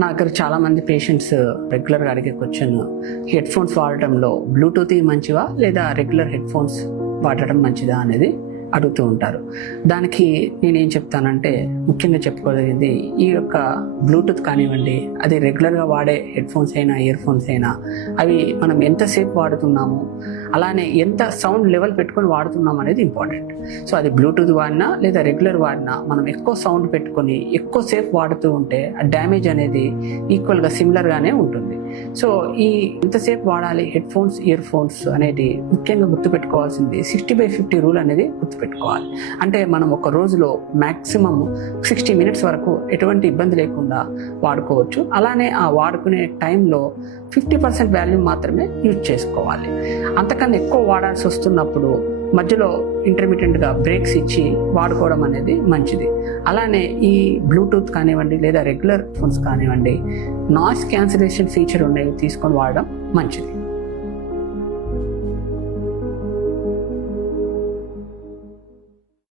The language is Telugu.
నా దగ్గర చాలామంది పేషెంట్స్ రెగ్యులర్గా అడిగే క్వశ్చన్, హెడ్ ఫోన్స్ వాడటంలో బ్లూటూత్ మంచివా లేదా రెగ్యులర్ హెడ్ ఫోన్స్ వాడటం మంచిదా అనేది అడుగుతూ ఉంటారు. దానికి నేనేం చెప్తానంటే, ముఖ్యంగా చెప్పుకోగలిగింది ఈ యొక్క బ్లూటూత్ కానివ్వండి, అది రెగ్యులర్గా వాడే హెడ్ ఫోన్స్ అయినా ఇయర్ ఫోన్స్ అయినా అవి మనం ఎంతసేపు వాడుతున్నాము, అలానే ఎంత సౌండ్ లెవెల్ పెట్టుకొని వాడుతున్నాం అనేది ఇంపార్టెంట్. సో అది బ్లూటూత్ వాడినా లేదా రెగ్యులర్ వాడినా మనం ఎక్కువ సౌండ్ పెట్టుకొని ఎక్కువసేపు వాడుతూ ఉంటే ఆ డ్యామేజ్ అనేది ఈక్వల్గా సిమిలర్గానే ఉంటుంది. సో ఈ ఎంతసేపు వాడాలి హెడ్ ఫోన్స్ ఇయర్ ఫోన్స్ అనేది ముఖ్యంగా గుర్తుపెట్టుకోవాల్సింది 60/50 రూల్ అనేది గుర్తుపెట్టుకోవాలి. అంటే మనం ఒక రోజులో మ్యాక్సిమం 60 మినిట్స్ వరకు ఎటువంటి ఇబ్బంది లేకుండా వాడుకోవచ్చు. అలానే ఆ వాడుకునే టైంలో 50% వాల్యూ మాత్రమే యూజ్ చేసుకోవాలి. అంతకన్నా ఎక్కువ వాడాల్సి వస్తున్నప్పుడు మధ్యలో ఇంటర్మీడియట్గా బ్రేక్స్ ఇచ్చి వాడుకోవడం అనేది మంచిది. అలానే ఈ బ్లూటూత్ కానివ్వండి లేదా రెగ్యులర్ ఫోన్స్ కానివ్వండి, నాయిస్ క్యాన్సిలేషన్ ఫీచర్ ఉన్నవి తీసుకొని వాడడం మంచిది.